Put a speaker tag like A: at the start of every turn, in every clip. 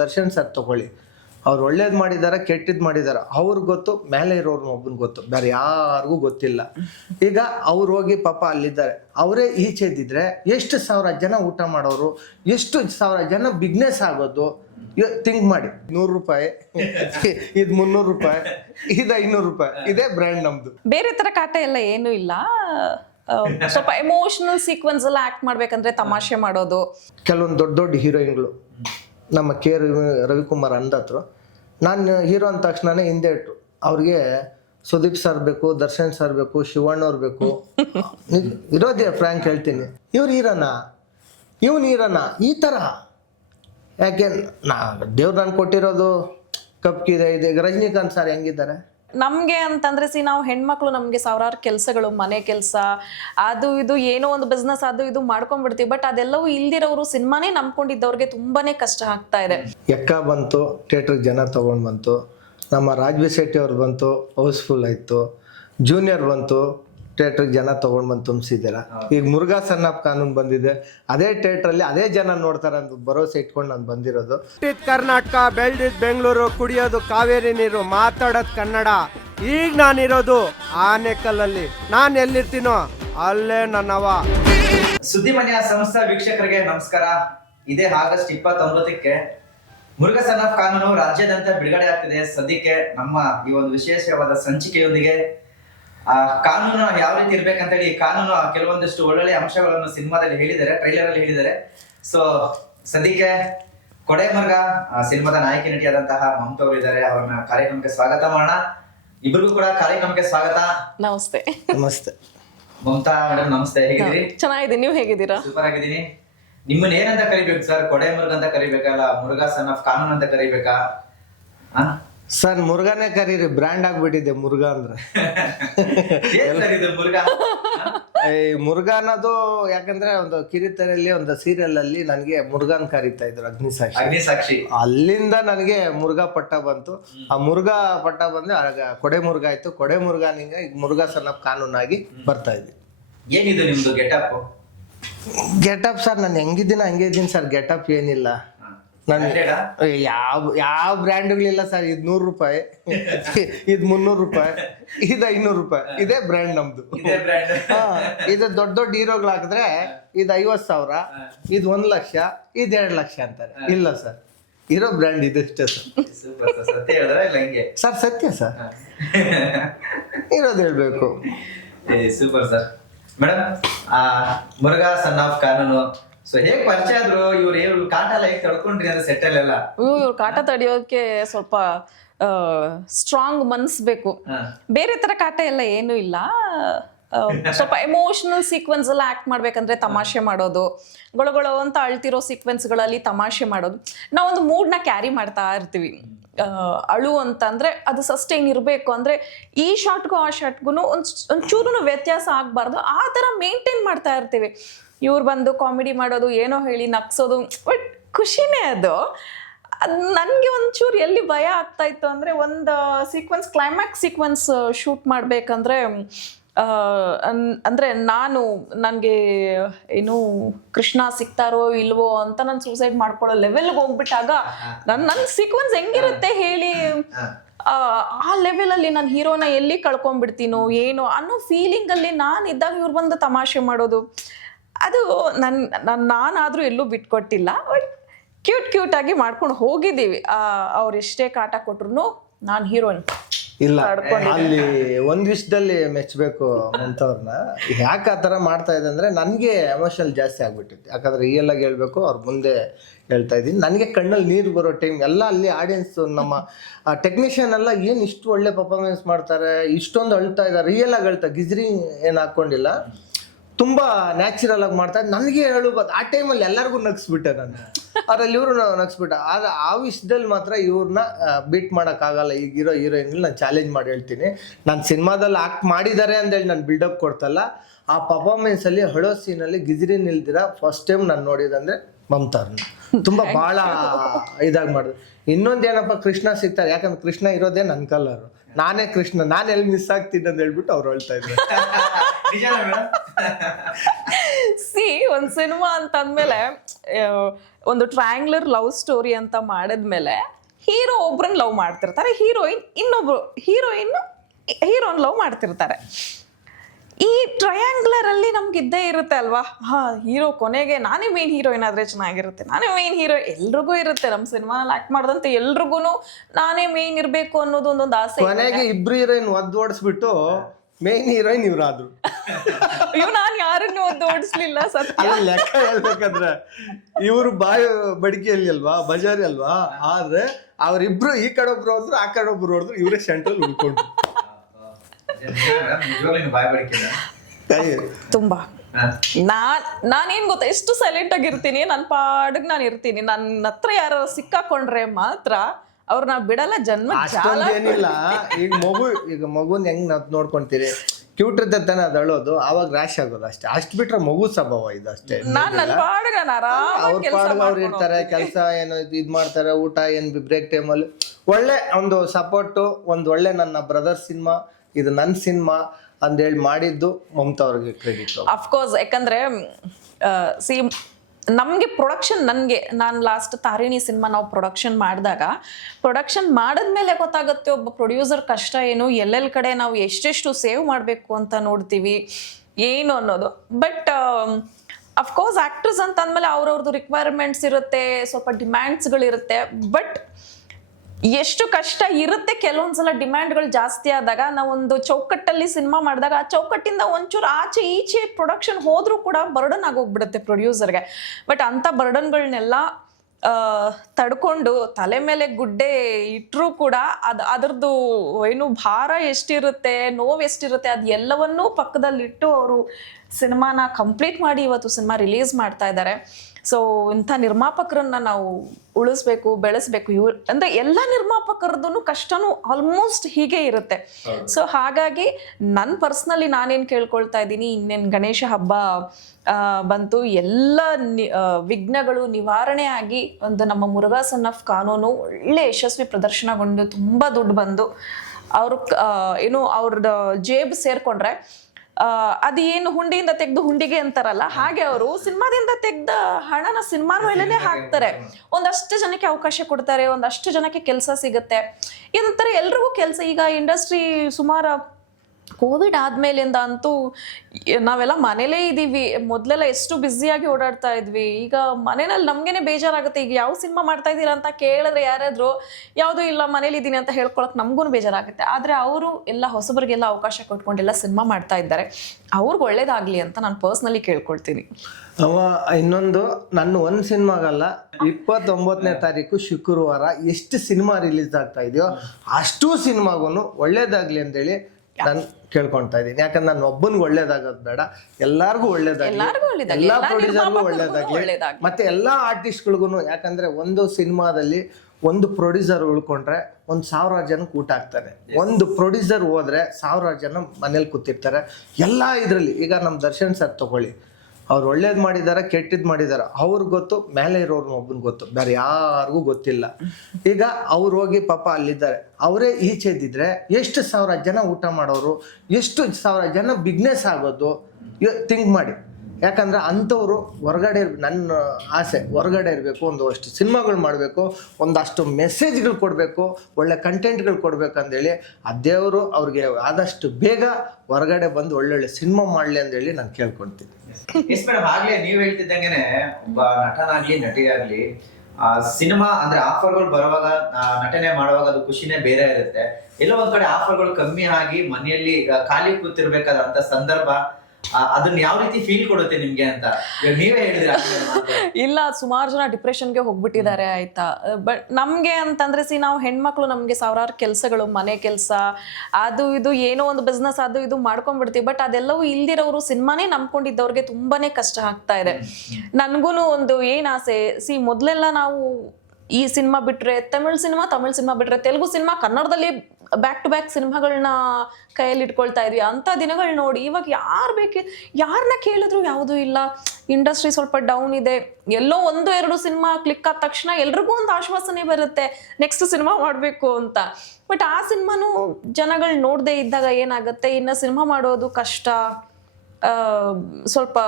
A: Darshan sir ತಗೊಳ್ಳಿ. ಅವ್ರು ಒಳ್ಳೇದು ಮಾಡಿದಾರ ಕೆಟ್ಟದ್ ಮಾಡಿದಾರ. ಅವ್ರಿಗೆ ಗೊತ್ತು ಮೇಲೆ ಇರೋರು ಒಬ್ಬನ ಗೊತ್ತು. ಬೇರೆ ಯಾರಿಗೂ ಗೊತ್ತಿಲ್ಲ. ಈಗ ಅವ್ರು ಹೋಗಿ ಪಾಪ ಅಲ್ಲಿದ್ದಾರೆ. ಅವರೇ ಈಚೆ ಇದ್ದಿದ್ರೆ ಎಷ್ಟು ಸಾವಿರ ಜನ ಊಟ ಮಾಡೋರು ಎಷ್ಟು ಸಾವಿರ ಜನ ಬಿಗ್ನೆಸ್ ಆಗೋದು ಥಿಂಕ್ ಮಾಡಿ. ನೂರು ರೂಪಾಯಿ ಇದು ಮುನ್ನೂರು ರೂಪಾಯಿ ಇದು ಐನೂರು ರೂಪಾಯಿ ಇದೇ ಬ್ರ್ಯಾಂಡ್ ನಮ್ದು.
B: ಬೇರೆ ತರ ಕಾಟ ಎಲ್ಲ ಏನು ಇಲ್ಲ. ಸ್ವಲ್ಪ ಎಮೋಷನಲ್ ಸೀಕ್ವೆನ್ಸ್ ಎಲ್ಲ ಆಕ್ಟ್ ಮಾಡ್ಬೇಕಂದ್ರೆ ತಮಾಷೆ ಮಾಡೋದು.
A: ಕೆಲವೊಂದು ದೊಡ್ಡ ದೊಡ್ಡ ಹೀರೋಯಿನ್ಗಳು. ನಮ್ಮ ಕೆ ರವಿ ರವಿಕುಮಾರ್ ಅಂದತ್ರು. ನಾನು ಹೀರೋ ಅಂದ ತಕ್ಷಣನೇ ಹಿಂದೆ ಇಟ್ರು. ಅವ್ರಿಗೆ ಸುದೀಪ್ ಸರ್ ಬೇಕು ದರ್ಶನ್ ಸರ್ ಬೇಕು ಶಿವಣ್ಣ ಅವ್ರು ಬೇಕು. ಇರೋದೇ ಫ್ರ್ಯಾಂಕ್ ಹೇಳ್ತೀನಿ. ಇವ್ರು ಹೀರೋನಾ ಇವ್ನು ಹೀರೋನಾ ಈ ಥರ ಯಾಕೆ ನಾ ದೇವ್ರು ನಾನು ಕೊಟ್ಟಿರೋದು ಕಪ್ಕಿದೆ ಇದೆ. ರಜನಿಕಾಂತ್ ಸರ್ ಹೆಂಗಿದ್ದಾರೆ?
B: ನಮ್ಗೆ ಅಂತಂದ್ರೆ ಸಿ ನಾವು ಹೆಣ್ಮಕ್ಳು ನಮಗೆ ಸಾವಿರಾರು ಕೆಲಸಗಳು, ಮನೆ ಕೆಲಸ, ಅದು ಇದು ಏನೋ ಒಂದು ಬಿಸ್ನೆಸ್ ಅದು ಇದು ಮಾಡ್ಕೊಂಡ್ಬಿಡ್ತೀವಿ. ಬಟ್ ಅದೆಲ್ಲವೂ ಇಲ್ದಿರೋರು ಸಿನಿಮಾನೇ ನಂಬ್ಕೊಂಡಿದ್ದವ್ರಿಗೆ ತುಂಬಾನೇ ಕಷ್ಟ ಆಗ್ತಾ ಇದೆ.
A: ಎಕ್ಕ ಬಂತು ಥಿಯೇಟ್ರಿಗೆ ಜನ ತಗೊಂಡು ಬಂತು. ನಮ್ಮ ರಾಜ್ವಿ ಶೆಟ್ಟಿ ಅವ್ರು ಬಂತು ಹೌಸ್ಫುಲ್ ಆಯಿತು. ಜೂನಿಯರ್ ಬಂತು ಥಿಯೇಟ್ರಿಗೆ ಜನ ತಗೊಂಡ್ ಬಂದು ತುಂಬಿಸಿದ್ದೀರಾ? ಈಗ ಮುರುಘಾ ಸನ್ನಪ್ ಕಾನೂನು ಬಂದಿದೆ. ಅದೇ ಥಿಯೇಟ್ರಲ್ಲಿ ಅದೇ ಜನ ನೋಡ್ತಾರೆ ಅಂತ ಭರವಸೆ ಇಟ್ಕೊಂಡು ನಾನು ಬಂದಿರೋದು.
C: ಹುಟ್ಟಿದ್ ಕರ್ನಾಟಕ ಬೆಳ್ದಿದ್ ಬೆಂಗಳೂರು ಕುಡಿಯೋದು ಕಾವೇರಿ ನೀರು ಮಾತಾಡೋದು ಕನ್ನಡ. ಈಗ ನಾನಿರೋದು ಆನೆಕಲ್ಲಲ್ಲಿ. ನಾನು ಎಲ್ಲಿರ್ತೀನೋ ಅಲ್ಲೇ ನನ್ನವ.
D: ಸುದ್ದಿಮನೆಯ ಸಂಸ್ಥಾ ವೀಕ್ಷಕರಿಗೆ ನಮಸ್ಕಾರ. ಇದೇ ಆಗಸ್ಟ್ ಇಪ್ಪತ್ತೊಂಬತ್ತಕ್ಕೆ ಮುರುಘಾ ಸನ್ನಫ್ ಕಾನೂನು ರಾಜ್ಯಾದ್ಯಂತ ಬಿಡುಗಡೆ ಆಗ್ತಿದೆ. ಸದ್ಯಕ್ಕೆ ನಮ್ಮ ಈ ಒಂದು ವಿಶೇಷವಾದ ಸಂಚಿಕೆಯೊಂದಿಗೆ ಆ ಕಾನೂನು ಯಾವ ರೀತಿ ಇರ್ಬೇಕಂತೇಳಿ ಕಾನೂನು ಕೆಲವೊಂದಿಷ್ಟು ಒಳ್ಳೊಳ್ಳೆ ಅಂಶಗಳನ್ನು ಸಿನಿಮಾದಲ್ಲಿ ಹೇಳಿದ್ದಾರೆ ಟ್ರೈಲರ್ ಅಲ್ಲಿ ಹೇಳಿದ್ದಾರೆ. ಸೊ ಸದ್ಯಕ್ಕೆ ಕೊಡೆಮರ್ಗ ಆ, ಸಿನಿಮಾದ ನಾಯಕಿ ನಟಿಯಾದಂತಹ ಮಮತಾ ಅವರು ಇದ್ದಾರೆ. ಅವ್ರನ್ನ ಕಾರ್ಯಕ್ರಮಕ್ಕೆ ಸ್ವಾಗತ ಮಾಡೋಣ. ಇಬ್ಬರಿಗೂ ಕೂಡ ಕಾರ್ಯಕ್ರಮಕ್ಕೆ ಸ್ವಾಗತ.
B: ನಮಸ್ತೆ.
A: ನಮಸ್ತೆ.
D: ಮಮತಾ ಮೇಡಮ್ ನಮಸ್ತೆ. ಹೇಗಿದ್ದೀರಿ?
B: ಚೆನ್ನಾಗಿದೆ ನೀವು ಹೇಗಿದ್ದೀರಾ?
D: ಸೂಪರ್ ಆಗಿದ್ದೀನಿ. ನಿಮ್ಮನ್ನ ಏನಂತ ಕರಿಬೇಕು ಸರ್? ಕೊಡೆಮರ್ಗ ಮುರುಗ ಅಂತ ಕರಿಬೇಕಲ್ಲ ಮುರುಘಾ ಸನ್ ಆಫ್ ಕಾನೂನ್ ಅಂತ ಕರಿಬೇಕಾ? ಆ?
A: ಸರ್ ಮುರುಘಾನೇ ಕರೀರಿ ಬ್ರ್ಯಾಂಡ್ ಆಗ್ಬಿಟ್ಟಿದೆ ಮುರುಘಾ ಅಂದ್ರೆ. ಈ ಮುರುಘಾ? ಅನ್ನೋದು ಯಾಕಂದ್ರೆ ಒಂದು ಕಿರಿತರಲ್ಲಿ ಒಂದು ಸೀರಿಯಲ್ ಅಲ್ಲಿ ನನಗೆ ಮುರುಘಾನ್ ಕರೀತಾ ಇದ್ರು ಅಗ್ನಿಸಾಕ್ಷಿ.
D: ಅಗ್ನಿ ಸಾಕ್ಷಿ
A: ಅಲ್ಲಿಂದ ನನಗೆ ಮುರುಘಾ ಪಟ್ಟ ಬಂತು. ಆ ಮುರುಘಾ ಪಟ್ಟ ಬಂದ್ರೆ ಆಗ ಕೊಡೆ ಮುರುಘಾ ಆಯ್ತು. ಕೊಡೆ ಮುರುಘಾನಿಂಗ ಈಗ ಮುರುಘಾ ಕಾನೂನ್ ಕಾನೂನಾಗಿ ಬರ್ತಾ ಇದೆ.
D: ಏನಿದು ನಿಮ್ದು ಗೆಟಪ್?
A: ಗೆಟಪ್ ಸರ್ ನಾನು ಹೆಂಗಿದ್ದೀನಿ ಹಂಗೆ ಇದ್ದೀನಿ ಸರ್. ಗೆಟಪ್ ಏನಿಲ್ಲ. ನಾನು ಯಾವ ಯಾವ ಬ್ರ್ಯಾಂಡ್ಗಳಿಲ್ಲ ಸರ್ ಇದು ನೂರು ರೂಪಾಯಿ. ಇದು ಮುನ್ನೂರು ರೂಪಾಯಿ. ಇದು ಐನೂರು ರೂಪಾಯಿ. ಇದೇ ಬ್ರ್ಯಾಂಡ್ ನಮ್ದು.
D: ಇದ
A: ಹಾ, ಇದು ದೊಡ್ಡ ದೊಡ್ಡ ಹೀರೋಗಳು ಹಾಕಿದ್ರೆ ಇದು ಐವತ್ತು ಸಾವಿರ ಇದು ಒಂದ್ ಲಕ್ಷ ಇದು ಎರಡು ಲಕ್ಷ ಅಂತಾರೆ. ಇಲ್ಲ ಸರ್. ಇರೋ brand ಇದಷ್ಟೇ sir.
D: Super sir
A: sir Satya sir. ಇರೋದು ಹೇಳ್ಬೇಕು.
D: Super sir madam Murugha son of ಕಾನೂನು ಸೊ ಹೇಗ್ ಪರಿಚಯ ಆದ್ರು? ಇವ್ರು ಏನು ಕಾಟ ಎಲ್ಲ ಹೇಗ್ ತಡ್ಕೊಂಡ್ರಿ ಅಂದ್ರೆ ಸೆಟ್ ಎಲ್ಲ
B: ಇವ್ರು ಕಾಟ ತಡೆಯೋಕೆ ಸ್ವಲ್ಪ ಸ್ಟ್ರಾಂಗ್ ಮನ್ಸ್ ಬೇಕು. ಬೇರೆ ತರ ಕಾಟ ಎಲ್ಲ ಏನು ಇಲ್ಲ. ಆ, ಸ್ವಲ್ಪ ಎಮೋಷನಲ್ ಸೀಕ್ವೆನ್ಸ್ ಎಲ್ಲ ಆಕ್ಟ್ ಮಾಡ್ಬೇಕಂದ್ರೆ ತಮಾಷೆ ಮಾಡೋದು. ಗೊಳಗೊಳ ಅಂತ ಅಳ್ತಿರೋ ಸೀಕ್ವೆನ್ಸ್ಗಳಲ್ಲಿ ತಮಾಷೆ ಮಾಡೋದು. ನಾವೊಂದು ಮೂಡ್ನ ಕ್ಯಾರಿ ಮಾಡ್ತಾ ಇರ್ತೀವಿ. ಆ, ಅಳು ಅಂತಂದ್ರೆ ಅದು ಸಸ್ಟೈನ್ ಇರಬೇಕು ಅಂದ್ರೆ ಈ ಶಾರ್ಟ್ಗೂ ಆ ಶಾರ್ಟ್ಗೂ ಒಂದ್ ಒಂಚೂರು ವ್ಯತ್ಯಾಸ ಆಗ್ಬಾರ್ದು. ಆ ಥರ ಮೇಂಟೈನ್ ಮಾಡ್ತಾ ಇರ್ತೀವಿ. ಇವ್ರು ಬಂದು ಕಾಮಿಡಿ ಮಾಡೋದು ಏನೋ ಹೇಳಿ ನಗ್ಸೋದು ಬಟ್ ಖುಷಿನೇ ಅದು. ನನಗೆ ಒಂಚೂರು ಎಲ್ಲಿ ಭಯ ಆಗ್ತಾ ಇತ್ತು ಅಂದರೆ ಒಂದು ಸೀಕ್ವೆನ್ಸ್ ಕ್ಲೈಮ್ಯಾಕ್ಸ್ ಸೀಕ್ವೆನ್ಸ್ ಶೂಟ್ ಮಾಡಬೇಕಂದ್ರೆ ಅಂದರೆ ನಾನು ನನಗೆ ಏನು ಕೃಷ್ಣ ಸಿಗ್ತಾರೋ ಇಲ್ವೋ ಅಂತ ನಾನು ಸೂಸೈಡ್ ಮಾಡ್ಕೊಳ್ಳೋ ಲೆವೆಲ್ಗೆ ಹೋಗ್ಬಿಟ್ಟಾಗ ನನ್ನ ನನ್ನ ಸೀಕ್ವೆನ್ಸ್ ಹೆಂಗಿರುತ್ತೆ ಹೇಳಿ ಆ, ಲೆವೆಲಲ್ಲಿ ನಾನು ಹೀರೋನ ಎಲ್ಲಿ ಕಳ್ಕೊಂಡ್ಬಿಡ್ತೀನೋ ಏನೋ ಅನ್ನೋ ಫೀಲಿಂಗಲ್ಲಿ ನಾನು ಇದ್ದಾಗ ಇವ್ರು ಬಂದು ತಮಾಷೆ ಮಾಡೋದು. ಅದು ನನ್ನ ನಾನಾದರೂ ಎಲ್ಲೂ ಬಿಟ್ಕೊಟ್ಟಿಲ್ಲ ಬಟ್ ಕ್ಯೂಟ್ ಕ್ಯೂಟಾಗಿ ಮಾಡ್ಕೊಂಡು ಹೋಗಿದ್ದೀವಿ. ಅವ್ರು ಎಷ್ಟೇ ಕಾಟ ಕೊಟ್ರು ನಾನು ಹೀರೋಯಿನ್
A: ಇಲ್ಲ ಅಲ್ಲಿ ಒಂದ್ ವಿಷಯದಲ್ಲಿ ಮೆಚ್ಚಬೇಕು ಅಂತವ್ರನ್ನ ಯಾಕೆ ಆ ಥರ ಮಾಡ್ತಾ ಇದೆ ಅಂದರೆ ನನಗೆ ಎಮೋಷನಲ್ ಜಾಸ್ತಿ ಆಗಿಬಿಟ್ಟಿತ್ತು. ಯಾಕಂದ್ರೆ ರಿಯಲ್ ಆಗಿ ಹೇಳಬೇಕು ಅವ್ರ ಮುಂದೆ ಹೇಳ್ತಾ ಇದ್ದೀನಿ. ನನಗೆ ಕಣ್ಣಲ್ಲಿ ನೀರು ಬರೋ ಟೈಮ್ ಎಲ್ಲ ಅಲ್ಲಿ ಆಡಿಯನ್ಸ್ ನಮ್ಮ ಟೆಕ್ನಿಷಿಯನ್ ಎಲ್ಲ ಏನು ಇಷ್ಟು ಒಳ್ಳೆ ಪರ್ಫಾರ್ಮೆನ್ಸ್ ಮಾಡ್ತಾರೆ ಇಷ್ಟೊಂದು ಅಳ್ತಾ ಇದ್ದಾರೆ. ರಿಯಲ್ ಆಗಿ ಅಳ್ತಾ ಗಿಜ್ರಿ ಏನು ಹಾಕೊಂಡಿಲ್ಲ. ತುಂಬಾ ನ್ಯಾಚುರಲ್ ಆಗಿ ಮಾಡ್ತಾ ಇದ್ದ ನನಗೆ ಹೇಳು ಬದ್ ಆ ಟೈಮಲ್ಲಿ ಎಲ್ಲರಿಗೂ ನಗ್ಸ್ಬಿಟ್ಟೆ ನಾನು. ಅದ್ರಲ್ಲಿ ಇವರು ನಗ್ಸ್ಬಿಟ್ಟೆ. ಆದ್ರೆ ಆ ವಿಷಯದಲ್ಲಿ ಮಾತ್ರ ಇವ್ರನ್ನ ಬೀಟ್ ಮಾಡೋಕ್ಕಾಗಲ್ಲ ಈಗಿರೋ ಹೀರೋಯಿನ್ಗಳು ನಾನು ಚಾಲೆಂಜ್ ಮಾಡಿ ಹೇಳ್ತೀನಿ. ನಾನು ಸಿನಿಮಾದಲ್ಲಿ ಆಕ್ಟ್ ಮಾಡಿದ್ದಾರೆ ಅಂತೇಳಿ ನಾನು ಬಿಲ್ಡಪ್ ಕೊಡ್ತಲ್ಲ ಆ ಪರ್ಫಾರ್ಮೆನ್ಸಲ್ಲಿ ಹಳೋ ಸೀನಲ್ಲಿ ಗಿಜ್ರಿ ನಿಲ್ದಿರ ಫಸ್ಟ್ ಟೈಮ್ ನಾನು ನೋಡಿದಂದ್ರೆ ಮಮತಾರ್ನ. ತುಂಬ ಭಾಳ ಇದಾಗಿ ಮಾಡಿದ್ರು ಇನ್ನೊಂದೇನಪ್ಪ ಕೃಷ್ಣ ಸಿಗ್ತಾರೆ. ಯಾಕಂದ್ರೆ ಕೃಷ್ಣ ಇರೋದೇ ನನ್ನ ಕಲರು ನಾನೇ ಕೃಷ್ಣ ನಾನು ಎಲ್ಲಿ ಮಿಸ್ ಆಗ್ತೀನಿ ಅಂತ ಹೇಳ್ಬಿಟ್ಟು ಅವ್ರು ಹೇಳ್ತಾ ಇದ್ರು.
B: ಸಿ ಒಂದು ಸಿನಿಮಾ ಅಂತ ಅಂದ್ಮೇಲೆ ಆ, ಒಂದು ಟ್ರಯಾಂಗ್ಲರ್ ಲವ್ ಸ್ಟೋರಿ ಅಂತ ಮಾಡಿದ್ಮೇಲೆ ಹೀರೋ ಒಬ್ರನ್ನ ಲವ್ ಮಾಡ್ತಿರ್ತಾರೆ ಹೀರೋಯಿನ್ ಇನ್ನೊಬ್ರು ಹೀರೋಯಿನ್ ಹೀರೋನ್ ಲವ್ ಮಾಡ್ತಿರ್ತಾರೆ. ಈ ಟ್ರಯಾಂಗ್ಲರ್ ಅಲ್ಲಿ ನಮ್ಗೆ ಇದ್ದೇ ಇರುತ್ತೆ ಅಲ್ವಾ? ಹಾ ಹೀರೋ ಕೊನೆಗೆ ನಾನೇ ಮೇನ್ ಹೀರೋಯಿನ್ ಆದ್ರೆ ಚೆನ್ನಾಗಿರುತ್ತೆ ನಾನೇ ಮೇನ್ ಹೀರೋ ಎಲ್ರಿಗೂ ಇರುತ್ತೆ ನಮ್ಮ ಸಿನಿಮಾನಲ್ಲಿ ಆಕ್ಟ್ ಮಾಡ್ದಂತೆ ಎಲ್ರಿಗೂ ನಾನೇ ಮೇನ್ ಇರ್ಬೇಕು ಅನ್ನೋದು ಒಂದೊಂದು ಆಸೆ
A: ಕೊನೆಗೆ ಇಬ್ರು ಹೀರೋಯಿನ್ ಒದ್ದು ಓಡಿಸ್ಬಿಟ್ಟು ಮೇನ್ ಹೀರೋಯಿನ್ ಇವ್ರಾದ್ರು.
B: ಅಯ್ಯೋ ನಾನ್ ಯಾರನ್ನು ಒಂದು ಓಡಿಸ್ಲಿಲ್ಲ ಸತ್ಯ.
A: ಅಲ್ಲ ಲೆಕ್ಕ ಹೇಳ್ಬೇಕಂದ್ರೆ ಇವರು ಬಾಯಿ ಬಡಿಕೆಯಲ್ಲಿ ಅಲ್ವಾ ಬಜಾರಿ ಅಲ್ವಾ? ಆದ್ರೆ ಅವರಿಬ್ರು ಈ ಕಡೆ ಒಬ್ರು ಹೋದ್ರು ಆ ಕಡೆ ಒಬ್ರು ಹೊಡೆದ್ರು ಇವರೇ ಸೆಂಟ್ರಲ್ ಉಳ್ಕೊಂಡ್ರು.
B: ತುಂಬಾ. ನಾನ್ ನಾನೇನ್ ಗೊತ್ತಾ ಎಷ್ಟು ಸೈಲೆಂಟ್ ಆಗಿರ್ತೀನಿ ನನ್ನ ಪಾಡಿಗೆ ನಾನು ಇರ್ತೀನಿ. ನನ್ನ ಹತ್ರ ಯಾರು ಸಿಕ್ಕಾಕೊಂಡ್ರೆ ಮಾತ್ರ ಅವ್ರನ್ನ ಬಿಡಲ್ಲ ಜನ್ಮ ಜಾಲ
A: ಏನಿಲ್ಲ ಈಗ ಮಗು ಈಗ ಮಗುನ್ ಹೆಂಗ್ ನಾವ್ ನೋಡ್ಕೊಂತೀರಿ? ಕ್ಯೂಟ್ ಇರ್ತದೆ ತಾನೆ ಅದು ಅಳೋದು ಅವಾಗ ರ್ಯಾಶ್ ಆಗೋದು ಅಷ್ಟೇ. ಅಷ್ಟ್ ಬಿಟ್ರೆ ಮಗು ಸ್ವಭಾವ ಇದು ಅಷ್ಟೇ.
B: ನಾನ್ ನನ್ನ ಪಾಡಿಗೆ ನಾನು
A: ಅವ್ರ
B: ಆರಾಮಾಗಿ ಕೆಲಸ
A: ಪಾಡ್ಗೆ ಅವ್ರು ಇರ್ತಾರೆ ಕೆಲಸ ಏನೋ ಇದ್- ಇದ್ ಮಾಡ್ತಾರೆ ಊಟ ಏನ್ ಬ್ರೇಕ್ ಟೈಮಲ್ಲಿ ಒಳ್ಳೆ ಒಂದು ಸಪೋರ್ಟು ಒಂದ್ ಒಳ್ಳೆ ನನ್ನ ಬ್ರದರ್ ಸಿನಿಮಾ ಇದು ನನ್ನ ಸಿನಿಮಾ ಅಂದೇಳಿ ಮಾಡಿದ್ದು ಮಮತಾ ಅವ್ರಿಗೆ ಕ್ರೆಡಿಟ್
B: ಅಫ್ಕೋರ್ಸ್ ಯಾಕಂದ್ರೆ ಸಿ ನಮಗೆ ಪ್ರೊಡಕ್ಷನ್ ನನಗೆ, ನಾನು ಲಾಸ್ಟ್ ತಾರಿಣಿ ಸಿನಿಮಾ ನಾವು ಪ್ರೊಡಕ್ಷನ್ ಮಾಡಿದಾಗ ಪ್ರೊಡಕ್ಷನ್ ಮಾಡಿದ್ಮೇಲೆ ಗೊತ್ತಾಗುತ್ತೆ ಒಬ್ಬ ಪ್ರೊಡ್ಯೂಸರ್ ಕಷ್ಟ ಏನು ಎಲ್ಲೆಲ್ಲಿ ಕಡೆ ನಾವು ಎಷ್ಟೆಷ್ಟು ಸೇವ್ ಮಾಡಬೇಕು ಅಂತ ನೋಡ್ತೀವಿ, ಏನು ಅನ್ನೋದು. ಬಟ್ ಅಫ್ಕೋರ್ಸ್ ಆ್ಯಕ್ಟ್ರಸ್ ಅಂತ ಅಂದಮೇಲೆ ಅವ್ರವ್ರದ್ದು ರಿಕ್ವೈರ್ಮೆಂಟ್ಸ್ ಇರುತ್ತೆ, ಸ್ವಲ್ಪ ಡಿಮ್ಯಾಂಡ್ಸ್ಗಳಿರುತ್ತೆ ಬಟ್ ಎಷ್ಟು ಕಷ್ಟ ಇರುತ್ತೆ ಕೆಲವೊಂದ್ಸಲ ಡಿಮ್ಯಾಂಡ್ಗಳು ಜಾಸ್ತಿ ಆದಾಗ. ನಾವೊಂದು ಚೌಕಟ್ಟಲ್ಲಿ ಸಿನಿಮಾ ಮಾಡಿದಾಗ ಆ ಚೌಕಟ್ಟಿಂದ ಒಂಚೂರು ಆಚೆ ಈಚೆ ಪ್ರೊಡಕ್ಷನ್ ಹೋದ್ರೂ ಕೂಡ ಬರ್ಡನ್ ಆಗೋಗ್ಬಿಡುತ್ತೆ ಪ್ರೊಡ್ಯೂಸರ್ಗೆ. ಬಟ್ ಅಂಥ ಬರ್ಡನ್ಗಳನ್ನೆಲ್ಲ ತಡ್ಕೊಂಡು ತಲೆ ಮೇಲೆ ಗುಡ್ಡೆ ಇಟ್ಟರೂ ಕೂಡ ಅದು, ಅದರದ್ದು ಏನು ಭಾರ ಎಷ್ಟಿರುತ್ತೆ, ನೋವು ಎಷ್ಟಿರುತ್ತೆ ಅದು ಎಲ್ಲವನ್ನೂ ಪಕ್ಕದಲ್ಲಿಟ್ಟು ಅವರು ಸಿನಿಮಾನ ಕಂಪ್ಲೀಟ್ ಮಾಡಿ ಇವತ್ತು ಸಿನಿಮಾ ರಿಲೀಸ್ ಮಾಡ್ತಾ ಇದ್ದಾರೆ. ಸೊ ಇಂಥ ನಿರ್ಮಾಪಕರನ್ನ ನಾವು ಉಳಿಸ್ಬೇಕು ಬೆಳೆಸ್ಬೇಕು ಇವ್ರು ಅಂದ್ರೆ ಎಲ್ಲ ನಿರ್ಮಾಪಕರದ್ದು ಕಷ್ಟನೂ ಆಲ್ಮೋಸ್ಟ್ ಹೀಗೆ ಇರುತ್ತೆ. ಸೊ ಹಾಗಾಗಿ ನನ್ನ ಪರ್ಸ್ನಲಿ ನಾನೇನು ಕೇಳ್ಕೊಳ್ತಾ ಇದ್ದೀನಿ ಇನ್ನೇನು ಗಣೇಶ ಹಬ್ಬ ಬಂತು ಎಲ್ಲ ನಿ- ವಿಘ್ನಗಳು ನಿವಾರಣೆ ಆಗಿ ಒಂದು ನಮ್ಮ ಮುರುಘಾ ಸನ್ ಆಫ್ ಕಾನೂನು ಒಳ್ಳೆ ಯಶಸ್ವಿ ಪ್ರದರ್ಶನಗೊಂಡು ತುಂಬ ದುಡ್ಡು ಬಂದು ಅವ್ರ ಏನು ಅವ್ರದ್ದು ಜೇಬ್ ಸೇರ್ಕೊಂಡ್ರೆ ಅದು ಏನು ಹುಂಡಿಯಿಂದ ತೆಗೆದು ಹುಂಡಿಗೆ ಅಂತಾರಲ್ಲ ಹಾಗೆ ಅವರು ಸಿನಿಮಾದಿಂದ ತೆಗೆದ ಹಣನ ಸಿನಿಮಾ ಮೇಲೆನೆ ಹಾಕ್ತಾರೆ. ಒಂದಷ್ಟು ಜನಕ್ಕೆ ಅವಕಾಶ ಕೊಡ್ತಾರೆ ಒಂದಷ್ಟು ಜನಕ್ಕೆ ಕೆಲಸ ಸಿಗುತ್ತೆ. ಇದೊಂಥರ ಎಲ್ರಿಗೂ ಕೆಲಸ. ಈಗ ಇಂಡಸ್ಟ್ರಿ ಸುಮಾರು ಕೋವಿಡ್ ಆದ್ಮೇಲಿಂದ ಅಂತೂ ನಾವೆಲ್ಲ ಮನೇಲೇ ಇದ್ದೀವಿ ಮೊದಲೆಲ್ಲ ಎಷ್ಟು ಬ್ಯುಸಿಯಾಗಿ ಓಡಾಡ್ತಾ ಇದ್ವಿ. ಈಗ ಮನೆಯಲ್ಲಿ ನಮ್ಗೇನೆ ಬೇಜಾರಾಗುತ್ತೆ. ಈಗ ಯಾವ ಸಿನಿಮಾ ಮಾಡ್ತಾ ಇದ್ದೀರಾ ಅಂತ ಕೇಳಿದ್ರೆ ಯಾರಾದರೂ, ಯಾವುದೂ ಇಲ್ಲ, ಮನೇಲಿ ಇದ್ದೀನಿ ಅಂತ ಹೇಳ್ಕೊಳಕ್ ನಮಗೂ ಬೇಜಾರಾಗುತ್ತೆ. ಆದರೆ ಅವರು ಎಲ್ಲ ಹೊಸಬರಿಗೆಲ್ಲ ಅವಕಾಶ ಕೊಟ್ಕೊಂಡೆಲ್ಲ ಸಿನಿಮಾ ಮಾಡ್ತಾ ಇದ್ದಾರೆ. ಅವ್ರಿಗೆ ಒಳ್ಳೇದಾಗ್ಲಿ ಅಂತ ನಾನು ಪರ್ಸ್ನಲಿ ಕೇಳ್ಕೊಳ್ತೀನಿ.
A: ಇನ್ನೊಂದು, ನನ್ನ ಒಂದು ಸಿನಿಮಾಗಲ್ಲ ಇಪ್ಪತ್ತೊಂಬತ್ತನೇ ತಾರೀಕು ಶುಕ್ರವಾರ ಎಷ್ಟು ಸಿನಿಮಾ ರಿಲೀಸ್ ಆಗ್ತಾ ಇದೆಯೋ ಅಷ್ಟು ಸಿನಿಮಾಗೂ ಒಳ್ಳೇದಾಗ್ಲಿ ಅಂತೇಳಿ ನಾನು ಕೇಳ್ಕೊಂತಾ ಇದ್ದೀನಿ. ಯಾಕಂದ್ರೆ ನಾನು ಒಬ್ಬನಿಗೆ ಒಳ್ಳೇದಾಗೋದು ಬೇಡ ಎಲ್ಲಾರ್ಗೂ ಒಳ್ಳೇದಾಗಲಿ ಎಲ್ಲ ಪ್ರೊಡ್ಯೂಸರ್ಗೂ ಒಳ್ಳೇದಾಗ್ಲಿ
B: ಒಳ್ಳೇದಾಗ್ಲಿ.
A: ಮತ್ತೆ ಎಲ್ಲಾ ಆರ್ಟಿಸ್ಟ್ಗಳಿಗೂ ಯಾಕಂದ್ರೆ ಒಂದು ಸಿನಿಮಾದಲ್ಲಿ ಒಂದು ಪ್ರೊಡ್ಯೂಸರ್ ಉಳ್ಕೊಂಡ್ರೆ ಒಂದು ಸಾವಿರಾರು ಜನಕ್ಕೆ ಊಟ ಆಗ್ತಾರೆ. ಒಂದು ಪ್ರೊಡ್ಯೂಸರ್ ಹೋದ್ರೆ ಸಾವಿರಾರು ಜನ ಮನೇಲಿ ಕೂತಿರ್ತಾರೆ. ಎಲ್ಲ ಇದರಲ್ಲಿ ಈಗ ನಮ್ಮ ದರ್ಶನ್ ಸರ್ ತಗೊಳ್ಳಿ ಅವ್ರು ಒಳ್ಳೇದು ಮಾಡಿದಾರ ಕೆಟ್ಟದ್ದು ಮಾಡಿದಾರ. ಅವ್ರಿಗೆ ಗೊತ್ತು, ಮೇಲೆ ಇರೋರು ಒಬ್ಬನ ಗೊತ್ತು. ಬೇರೆ ಯಾರಿಗೂ ಗೊತ್ತಿಲ್ಲ. ಈಗ ಅವ್ರು ಹೋಗಿ ಪಾಪ ಅಲ್ಲಿದ್ದಾರೆ. ಅವರೇ ಈಚೆ ಇದ್ದಿದ್ರೆ ಎಷ್ಟು ಸಾವಿರ ಜನ ಊಟ ಮಾಡೋರು, ಎಷ್ಟು ಸಾವಿರ ಜನ ಬಿಗ್ನೆಸ್ ಆಗೋದು ಥಿಂಕ್ ಮಾಡಿ. ಯಾಕಂದ್ರೆ ಅಂಥವ್ರು ಹೊರಗಡೆ ನನ್ನ ಆಸೆ ಹೊರಗಡೆ ಇರಬೇಕು, ಒಂದು ಅಷ್ಟು ಸಿನಿಮಾಗಳು ಮಾಡಬೇಕು, ಒಂದಷ್ಟು ಮೆಸೇಜ್ಗಳು ಕೊಡಬೇಕು, ಒಳ್ಳೆ ಕಂಟೆಂಟ್ಗಳು ಕೊಡ್ಬೇಕು ಅಂದೇಳಿ ಆ ದೇವರು ಅವ್ರಿಗೆ ಆದಷ್ಟು ಬೇಗ ಹೊರಗಡೆ ಬಂದು ಒಳ್ಳೊಳ್ಳೆ ಸಿನಿಮಾ ಮಾಡಲಿ ಅಂತೇಳಿ ನಾನು ಕೇಳ್ಕೊಳ್ತೀನಿ.
D: ಎಸ್ ಮೇಡಮ್ ಆಗ್ಲೇ ನೀವು ಹೇಳ್ತಿದ್ದಂಗೆನೆ ಒಬ್ಬ ನಟನಾಗ್ಲಿ ನಟಿಯಾಗ್ಲಿ, ಆ ಸಿನಿಮಾ ಅಂದ್ರೆ ಆಫರ್ಗಳು ಬರುವಾಗ ನಟನೆ ಮಾಡುವಾಗ ಅದು ಖುಷಿನೇ ಬೇರೆ ಇರುತ್ತೆ. ಎಲ್ಲೋ ಒಂದ್ ಕಡೆ ಆಫರ್ಗಳು ಕಮ್ಮಿ ಆಗಿ ಮನೆಯಲ್ಲಿ ಖಾಲಿ ಕೂತಿರ್ಬೇಕಾದಂತ ಸಂದರ್ಭ ಅದನ್ನ ಯಾವ ರೀತಿ ಫೀಲ್ ಕೊಡುತ್ತೆ ನಿಮ್ಗೆ ಅಂತ? ನೀವೇ ಹೇಳಿದ್ರಿ
B: ಇಲ್ಲ ಸುಮಾರು ಜನ ಡಿಪ್ರೆಷನ್ಗೆ ಹೋಗ್ಬಿಟ್ಟಿದ್ದಾರೆ ಆಯ್ತಾ? ಬಟ್ ನಮ್ಗೆ ಅಂತಂದ್ರೆ ಸಿ ನಾವು ಹೆಣ್ಮಕ್ಳು ನಮ್ಗೆ ಸಾವಿರಾರು ಕೆಲಸಗಳು ಮನೆ ಕೆಲಸ ಅದು ಇದು ಏನೋ ಒಂದು ಬಿಸ್ನೆಸ್ ಅದು ಇದು ಮಾಡ್ಕೊಂಡ್ಬಿಡ್ತೀವಿ. ಬಟ್ ಅದೆಲ್ಲವೂ ಇಲ್ದಿರೋರು ಸಿನಿಮಾನೇ ನಂಬ್ಕೊಂಡಿದ್ದವ್ರಿಗೆ ತುಂಬಾನೇ ಕಷ್ಟ ಆಗ್ತಾ ಇದೆ. ನನ್ಗೂ ಒಂದು ಏನ್ ಆಸೆ ಸಿ ಮೊದಲೆಲ್ಲ ನಾವು ಈ ಸಿನಿಮಾ ಬಿಟ್ರೆ ತಮಿಳ್ ಸಿನಿಮಾ ತಮಿಳ್ ಸಿನಿಮಾ ಬಿಟ್ರೆ ತೆಲುಗು ಸಿನಿಮಾ ಕನ್ನಡದಲ್ಲಿ ಬ್ಯಾಕ್ ಟು ಬ್ಯಾಕ್ ಸಿನಿಮಾಗಳನ್ನ ಕೈಯಲ್ಲಿ ಇಟ್ಕೊಳ್ತಾ ಇದ್ವಿ. ಅಂಥ ದಿನಗಳು ನೋಡಿ ಇವಾಗ ಯಾರು ಬೇಕು ಯಾರನ್ನ ಕೇಳಿದ್ರು ಯಾವುದೂ ಇಲ್ಲ. ಇಂಡಸ್ಟ್ರಿ ಸ್ವಲ್ಪ ಡೌನ್ ಇದೆ. ಎಲ್ಲೋ ಒಂದು, ಎರಡು ಸಿನಿಮಾ ಕ್ಲಿಕ್ ಆದ ತಕ್ಷಣ ಎಲ್ರಿಗೂ ಒಂದು ಆಶ್ವಾಸನೆ ಬರುತ್ತೆ. ನೆಕ್ಸ್ಟ್ ಸಿನಿಮಾ ಮಾಡಬೇಕು ಅಂತ. ಬಟ್ ಆ ಸಿನಿಮಾನು ಜನಗಳು ನೋಡದೆ ಇದ್ದಾಗ ಏನಾಗುತ್ತೆ? ಇನ್ನು ಸಿನಿಮಾ ಮಾಡೋದು ಕಷ್ಟ. ಸ್ವಲ್ಪ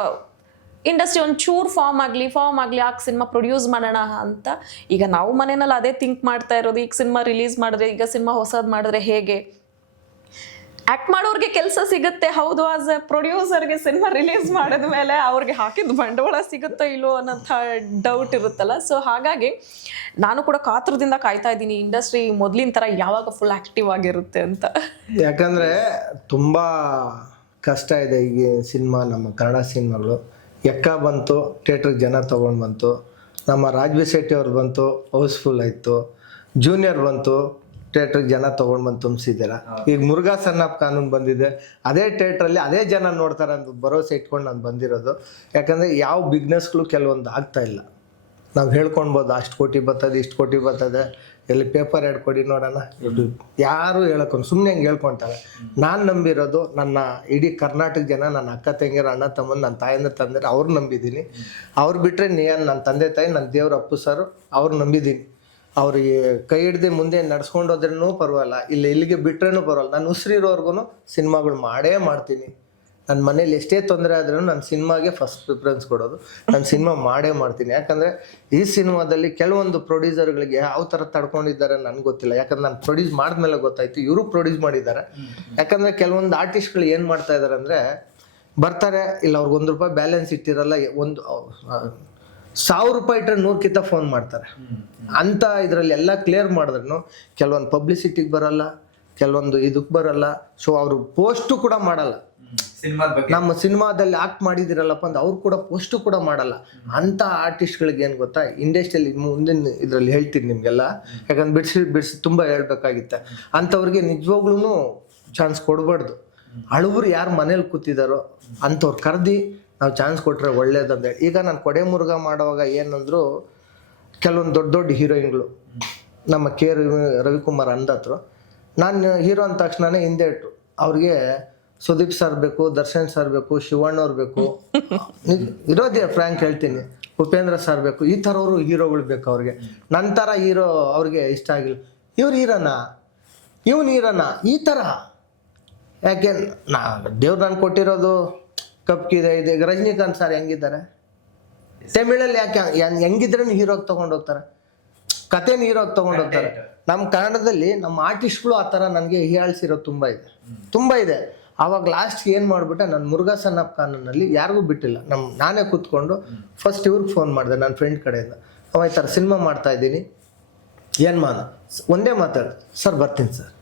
B: ಇಂಡಸ್ಟ್ರಿ ಒಂದು ಚೂರ್ ಫಾರ್ಮ್ ಆಗಲಿ ಫಾರ್ಮ್ ಆಗಲಿ, ಆಗ ಸಿನಿಮಾ ಪ್ರೊಡ್ಯೂಸ್ ಮಾಡೋಣ ಅಂತ ಈಗ ನಾವು ಮನೆಯಲ್ಲಿ ಅದೇ ಥಿಂಕ್ ಮಾಡ್ತಾ ಇರೋದು, ಈಗ ಸಿನಿಮಾ ರಿಲೀಸ್ ಮಾಡಿದ್ರೆ, ಈಗ ಸಿನಿಮಾ ಹೊಸದು ಮಾಡಿದ್ರೆ ಹೇಗೆ? ಆಕ್ಟ್ ಮಾಡೋರಿಗೆ ಕೆಲಸ ಸಿಗುತ್ತೆ, ಹೌದು ಆಸ್ ಎ ಪ್ರೊಡ್ಯೂಸರ್ಗೆ ಸಿನಿಮಾ ರಿಲೀಸ್ ಮಾಡಿದ ಮೇಲೆ ಅವ್ರಿಗೆ ಹಾಕಿದ ಬಂಡವಾಳ ಸಿಗುತ್ತೋ ಇಲ್ಲೋ ಅನ್ನೋಂಥ ಡೌಟ್ ಇರುತ್ತಲ್ಲ. ಸೊ ಹಾಗಾಗಿ ನಾನು ಕೂಡ ಕಾತುರದಿಂದ ಕಾಯ್ತಾ ಇದ್ದೀನಿ ಇಂಡಸ್ಟ್ರಿ ಮೊದಲಿನ ಥರ ಯಾವಾಗ ಫುಲ್ ಆ್ಯಕ್ಟಿವ್ ಆಗಿರುತ್ತೆ ಅಂತ.
A: ಯಾಕಂದರೆ ತುಂಬ ಕಷ್ಟ ಇದೆ ಈಗ ಸಿನಿಮಾ ನಮ್ಮ ಕನ್ನಡ ಸಿನಿಮಾಗಳು ಎಕ್ಕ ಬಂತು ಥಿಯೇಟ್ರಿಗೆ ಜನ ತೊಗೊಂಡು ಬಂತು. ನಮ್ಮ ರಾಜ್ವಿ ಶೆಟ್ಟಿ ಅವ್ರು ಬಂತು ಹೌಸ್ಫುಲ್ ಆಯಿತು. ಜೂನಿಯರ್ ಬಂತು ಥಿಯೇಟ್ರಿಗೆ ಜನ ತೊಗೊಂಡು ಬಂದು ತುಂಬಿಸಿದ್ದೀರ ಈಗ ಮುರುಘಾ ಸನ್ನಪ್ ಕಾನೂನು ಬಂದಿದೆ. ಅದೇ ಥಿಯೇಟ್ರಲ್ಲಿ ಅದೇ ಜನ ನೋಡ್ತಾರೆ ಅಂತ ಭರವಸೆ ಇಟ್ಕೊಂಡು ನಾನು ಬಂದಿರೋದು. ಯಾಕಂದರೆ ಯಾವ ಬಿಗ್ನೆಸ್ಗಳು ಕೆಲವೊಂದು ಆಗ್ತಾ ಇಲ್ಲ. ನಾವು ಹೇಳ್ಕೊಳ್ಬೋದು ಅಷ್ಟು ಕೋಟಿ ಬರ್ತದೆ ಇಷ್ಟು ಕೋಟಿ ಬರ್ತದೆ. ಎಲ್ಲಿ ಪೇಪರ್ ಎರಡು ಕೊಡಿ ನೋಡೋಣ. ಯಾರು ಹೇಳ್ಕೊಂಡು ಸುಮ್ಮನೆ ಹಂಗೆ ಹೇಳ್ಕೊಂತಾರೆ. ನಾನು ನಂಬಿರೋದು ನನ್ನ ಇಡೀ ಕರ್ನಾಟಕ ಜನ, ನನ್ನ ಅಕ್ಕ ತಂಗಿರ ಅಣ್ಣ ತಮ್ಮನ ನನ್ನ ತಾಯಿಂದ ತಂದಿರ ಅವ್ರು ನಂಬಿದ್ದೀನಿ. ಅವ್ರು ಬಿಟ್ಟರೆ ನೀನು ನನ್ನ ತಂದೆ ತಾಯಿ ನನ್ನ ದೇವ್ರ ಅಪ್ಪು ಸರ್ ಅವ್ರು ನಂಬಿದ್ದೀನಿ. ಅವ್ರಿಗೆ ಕೈ ಹಿಡ್ದು ಮುಂದೆ ನಡ್ಸ್ಕೊಂಡು ಹೋದ್ರೂ ಪರವಾಗಿಲ್ಲ, ಇಲ್ಲ ಇಲ್ಲಿಗೆ ಬಿಟ್ರೇನು ಪರವಾಗಿಲ್ಲ. ನಾನು ಉಸಿರಿರೋರ್ಗು ಸಿನಿಮಾಗಳು ಮಾಡೇ ಮಾಡ್ತೀನಿ. ನನ್ನ ಮನೇಲಿ ಎಷ್ಟೇ ತೊಂದರೆ ಆದ್ರೂ ನನ್ನ ಸಿನಿಮಾಗೆ ಫಸ್ಟ್ ಪ್ರಿಫರೆನ್ಸ್ ಕೊಡೋದು. ನಾನು ಸಿನಿಮಾ ಮಾಡೇ ಮಾಡ್ತೀನಿ. ಯಾಕಂದರೆ ಈ ಸಿನಿಮಾದಲ್ಲಿ ಕೆಲವೊಂದು ಪ್ರೊಡ್ಯೂಸರ್ಗಳಿಗೆ ಯಾವ ಥರ ತಡ್ಕೊಂಡಿದ್ದಾರೆ ನನಗೆ ಗೊತ್ತಿಲ್ಲ. ಯಾಕಂದ್ರೆ ನಾನು ಪ್ರೊಡ್ಯೂಸ್ ಮಾಡಿದ್ಮೇಲೆ ಗೊತ್ತಾಯ್ತು. ಇವರು ಪ್ರೊಡ್ಯೂಸ್ ಮಾಡಿದ್ದಾರೆ. ಯಾಕಂದರೆ ಕೆಲವೊಂದು ಆರ್ಟಿಸ್ಟ್ಗಳು ಏನು ಮಾಡ್ತಾ ಇದ್ದಾರೆ ಅಂದರೆ ಬರ್ತಾರೆ, ಇಲ್ಲ ಅವ್ರಿಗೆ ಒಂದು ರೂಪಾಯಿ ಬ್ಯಾಲೆನ್ಸ್ ಇಟ್ಟಿರಲ್ಲ, ಒಂದು ಸಾವಿರ ರೂಪಾಯಿ ಇಟ್ಟರೆ ನೂರಕ್ಕಿಂತ ಫೋನ್ ಮಾಡ್ತಾರೆ. ಅಂತ ಇದರಲ್ಲಿ ಎಲ್ಲ ಕ್ಲಿಯರ್ ಮಾಡಿದ್ರು ಕೆಲವೊಂದು ಪಬ್ಲಿಸಿಟಿಗೆ ಬರಲ್ಲ, ಕೆಲವೊಂದು ಇದಕ್ಕೆ ಬರಲ್ಲ. ಸೊ ಅವರು ಪೋಸ್ಟು ಕೂಡ ಮಾಡಲ್ಲ. ನಮ್ಮ ಸಿನಿಮಾದಲ್ಲಿ ಆಕ್ಟ್ ಮಾಡಿದಿರಲ್ಲಪ್ಪ ಅಂದ್ರೆ ಅವ್ರು ಕೂಡ ಪೋಸ್ಟ್ ಕೂಡ ಮಾಡಲ್ಲ. ಅಂತ ಆರ್ಟಿಸ್ಟ್ಗಳಿಗೆ ಏನು ಗೊತ್ತಾ? ಇಂಡಸ್ಟ್ರಿಯಲ್ಲಿ ಮುಂದಿನ ಇದರಲ್ಲಿ ಹೇಳ್ತೀನಿ ನಿಮಗೆಲ್ಲ. ಯಾಕಂದ್ರೆ ಬಿಡಿಸಿ ಬಿಡಿಸಿ ತುಂಬ ಹೇಳ್ಬೇಕಾಗಿತ್ತೆ. ಅಂಥವ್ರಿಗೆ ನಿಜವಾಗ್ಲೂ ಚಾನ್ಸ್ ಕೊಡಬಾರ್ದು. ಅಳುವರು ಯಾರು ಮನೇಲಿ ಕೂತಿದಾರೋ ಅಂಥವ್ರು ಕರೆದಿ ನಾವು ಚಾನ್ಸ್ ಕೊಟ್ಟರೆ ಒಳ್ಳೇದಂತ ಈಗ ನಾನು ಕೊಡೆ ಮುರುಗ ಮಾಡುವಾಗ ಏನಂದ್ರು ಕೆಲವೊಂದು ದೊಡ್ಡ ದೊಡ್ಡ ಹೀರೋಯಿನ್ಗಳು, ನಮ್ಮ ಕೆ ರವಿ, ರವಿಕುಮಾರ್ ಅಂದತ್ರು ನಾನು ಹೀರೋ ಅಂದ ತಕ್ಷಣನೇ ಹಿಂದೆ ಇಟ್ರು. ಅವ್ರಿಗೆ ಸುದೀಪ್ ಸರ್ ಬೇಕು, ದರ್ಶನ್ ಸರ್ ಬೇಕು, ಶಿವಣ್ಣ ಅವ್ರು ಬೇಕು. ಇರೋದೇ ಫ್ರ್ಯಾಂಕ್ ಹೇಳ್ತೀನಿ. ಉಪೇಂದ್ರ ಸರ್ ಬೇಕು. ಈ ಥರವರು ಹೀರೋಗಳು ಬೇಕು ಅವ್ರಿಗೆ. ನನ್ನ ಥರ ಹೀರೋ ಅವ್ರಿಗೆ ಇಷ್ಟ ಆಗಿಲ್ಲ. ಇವ್ರು ಹೀರೋನಾ? ಇವ್ನು ಹೀರೋನಾ? ಈ ಥರ ಯಾಕೆ, ನಾ, ದೇವ್ರು ನಾನು ಕೊಟ್ಟಿರೋದು ಕಪ್ಕಿದೆ ಇದೆ ರಜನಿಕಾಂತ್ ಸರ್ ಹೆಂಗಿದ್ದಾರೆ? ತಮಿಳಲ್ಲಿ ಯಾಕೆ ಹೆಂಗಿದ್ರೂ ಹೀರೋಗೆ ತಗೊಂಡು ಹೋಗ್ತಾರೆ? ಕಥೆನ ಹೀರೋಗೆ ತಗೊಂಡೋಗ್ತಾರೆ ನಮ್ಮ ಕನ್ನಡದಲ್ಲಿ ನಮ್ಮ ಆರ್ಟಿಸ್ಟ್ಗಳು ಆ ಥರ ನನಗೆ ಹೀಯಾಳಿಸಿರೋದು ತುಂಬ ಇದೆ. ತುಂಬ ಇದೆ. ಆವಾಗ ಲಾಸ್ಟ್ ಏನು ಮಾಡಿಬಿಟ್ಟೆ, ನಾನು ಮುರುಘಾ ಸನ್ನಪ್ ಕಾನೂನಲ್ಲಿ ಯಾರಿಗೂ ಬಿಟ್ಟಿಲ್ಲ. ನಮ್ಮ ನಾನೇ ಕೂತ್ಕೊಂಡು ಫಸ್ಟ್ ಇವ್ರಿಗೆ ಫೋನ್ ಮಾಡಿದೆ ನನ್ನ ಫ್ರೆಂಡ್ ಕಡೆಯಿಂದ. ಅವ ಈ ಥರ ಸಿನಿಮಾ ಮಾಡ್ತಾ ಇದ್ದೀನಿ. ಏನು ಮಾನ ಒಂದೇ ಮಾತಾಡು ಸರ್, ಬರ್ತೀನಿ ಸರ್.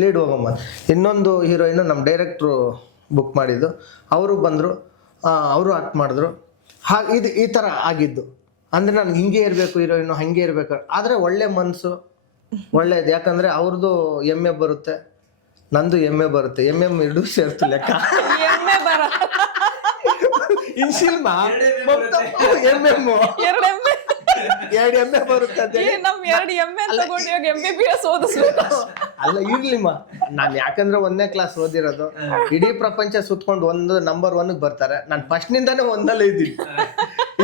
A: ಲೀಡ್ ಹೋಗಮ್ಮ. ಇನ್ನೊಂದು ಹೀರೋಯಿನು ನಮ್ಮ ಡೈರೆಕ್ಟ್ರು ಬುಕ್ ಮಾಡಿದ್ದು. ಅವರು ಬಂದರು ಅವರು ಆಕ್ಟ್ ಮಾಡಿದ್ರು. ಹಾಗೆ ಇದು ಈ ಥರ ಆಗಿದ್ದು. ಅಂದರೆ ನಾನು ಹಿಂಗೆ ಇರಬೇಕು ಹೀರೋಯಿನು ಹಂಗೆ ಇರಬೇಕು. ಆದರೆ ಒಳ್ಳೆ ಮನಸ್ಸು ಒಳ್ಳೆಯದು ಯಾಕಂದರೆ ಅವ್ರದ್ದು ಎಮ್ಮೆ ಬರುತ್ತೆ. ನಂದು ಎಮ್ಮೆ ಬರುತ್ತೆ. ಎಮ್ಮೆ ಎರಡು ಸೇರ್ತು ಲೆಕ್ಕ.
B: ಎಮ್ಮೆ ಬರ
A: ಎಮ್ಮೆ
B: ಎರಡು ಎಮ್ಮೆ.
A: ಬರುತ್ತೆ ಅಂತ
B: ಏ, ನಮ್ ಎರಡು ಎಮ್ಮೆ ತಗೊಂಡು ಇವಾಗ ಎಂ ಬಿ ಬಿ ಎಸ್ ಓದಿಸ್ಬೇಕು
A: ಅಲ್ಲ ಇರ್ಲಿಮ್ಮ ನಾನು ಯಾಕಂದ್ರೆ ಒಂದನೇ ಕ್ಲಾಸ್ ಓದಿರೋದು. ಇಡೀ ಪ್ರಪಂಚ ಸುತ್ಕೊಂಡು ಒಂದು ನಂಬರ್ ಒನ್ ಬರ್ತಾರೆ. ನಾನು ಫಸ್ಟ್ ನಿಂದಾನೇ ಒಂದಲ್ಲೇ ಇದ್ದೀನಿ.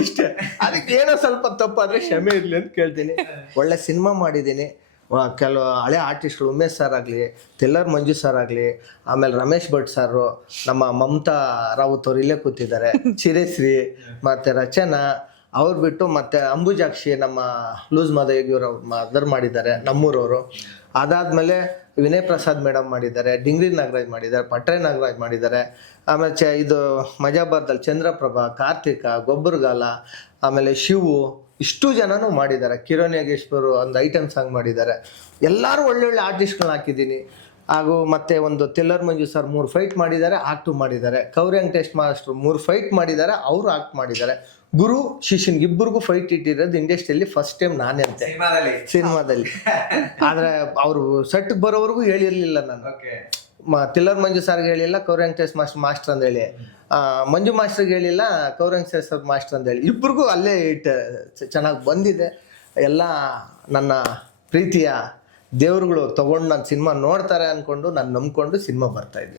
A: ಇಷ್ಟೇ. ಅದಕ್ಕೆ ಏನೋ ಸ್ವಲ್ಪ ತಪ್ಪಾದ್ರೆ ಕ್ಷಮೆ ಇರ್ಲಿ ಅಂತ ಕೇಳ್ತೀನಿ. ಒಳ್ಳೆ ಸಿನಿಮಾ ಮಾಡಿದ್ದೀನಿ. ಕೆಲವು ಹಳೆ ಆರ್ಟಿಸ್ಟ್ಗಳು ಉಮೇಶ್ ಸರ್ ಆಗಲಿ ತೆಲ್ಲರ್ ಮಂಜು ಸರ್ ಆಗಲಿ ಆಮೇಲೆ ರಮೇಶ್ ಭಟ್ ಸರ್ ನಮ್ಮ ಮಮತಾ ರಾವತ್ ಅವರು ಇಲ್ಲೇ ಕೂತಿದ್ದಾರೆ. ಚಿರೇಶ್ರೀ ಮತ್ತು ರಚನಾ ಅವ್ರು ಬಿಟ್ಟು ಮತ್ತೆ ಅಂಬುಜಾಕ್ಷಿ ನಮ್ಮ ಲೂಸ್ ಮದಯೋಗಿಯವರು ಅವ್ರು ಮದರ್ ಮಾಡಿದ್ದಾರೆ ನಮ್ಮೂರವರು. ಅದಾದಮೇಲೆ ವಿನಯ್ ಪ್ರಸಾದ್ ಮೇಡಮ್ ಮಾಡಿದ್ದಾರೆ ಡಿಂಗ್ರಿ ನಾಗರಾಜ್ ಮಾಡಿದ್ದಾರೆ ಪಟ್ರೆ ನಾಗರಾಜ್ ಮಾಡಿದ್ದಾರೆ. ಆಮೇಲೆ ಚ ಇದು ಮಜಾಬಾರ್ದಲ್ಲಿ ಚಂದ್ರಪ್ರಭಾ ಕಾರ್ತಿಕ ಗೊಬ್ಬರಗಾಲ ಆಮೇಲೆ ಶಿವು ಇಷ್ಟು ಜನನೂ ಮಾಡಿದ್ದಾರೆ. ಕಿರಣ್ ಯೋಗೇಶ್ವರು ಒಂದು ಐಟಮ್ ಸಾಂಗ್ ಮಾಡಿದ್ದಾರೆ. ಎಲ್ಲರೂ ಒಳ್ಳೊಳ್ಳೆ ಆರ್ಟಿಸ್ಟ್ಗಳನ್ನ ಹಾಕಿದ್ದೀನಿ. ಹಾಗೂ ಮತ್ತೆ ಒಂದು ತೆಲ್ಲರ್ ಮಂಜು ಸರ್ ಮೂರು ಫೈಟ್ ಮಾಡಿದ್ದಾರೆ ಆಕ್ಟು ಮಾಡಿದ್ದಾರೆ. ಕೌರ್ಯಂಗ್ ಟೆಸ್ಟ್ ಮಾಸ್ಟರ್ ಮೂರು ಫೈಟ್ ಮಾಡಿದ್ದಾರೆ ಅವರು ಆಕ್ಟ್ ಮಾಡಿದ್ದಾರೆ. ಗುರು ಶಿಷ್ಯನ್ಗೆ ಇಬ್ಬರಿಗೂ ಫೈಟ್ ಇಟ್ಟಿರೋದು ಇಂಡಸ್ಟ್ರಿಯಲ್ಲಿ ಫಸ್ಟ್ ಟೈಮ್ ನಾನೇ ಅಂತೆ.
D: ಸಿನಿಮಾದಲ್ಲಿ.
A: ಆದ್ರೆ ಅವರು ಸೆಟ್ ಬರೋವರೆಗೂ ಹೇಳಿರ್ಲಿಲ್ಲ ನಾನು. ಮ ತಿಲ್ಲರ್ ಮಂಜು ಸರ್ಗೆ ಹೇಳಿಲ್ಲ ಕೌರಂಗೇಶ್ ಮಾಸ್ಟರ್ ಮಾಸ್ಟರ್ ಅಂತ ಹೇಳಿ. ಮಂಜು ಮಾಸ್ಟರ್ಗೆ ಹೇಳಿಲ್ಲ ಕೌರಂಗೇಶ್ ಮಾಸ್ಟರ್ ಅಂತ ಹೇಳಿ. ಇಬ್ಬರಿಗೂ ಅಲ್ಲೇ ಇಟ್ಟು ಚೆನ್ನಾಗಿ ಬಂದಿದೆ. ಎಲ್ಲ ನನ್ನ ಪ್ರೀತಿಯ ದೇವ್ರುಗಳು ತಗೊಂಡು ನಾನು ಸಿನಿಮಾ ನೋಡ್ತಾರೆ ಅನ್ಕೊಂಡು, ನಾನು ನಂಬ್ಕೊಂಡು ಸಿನಿಮಾ ಬರ್ತಾ ಇದ್ದೀನಿ.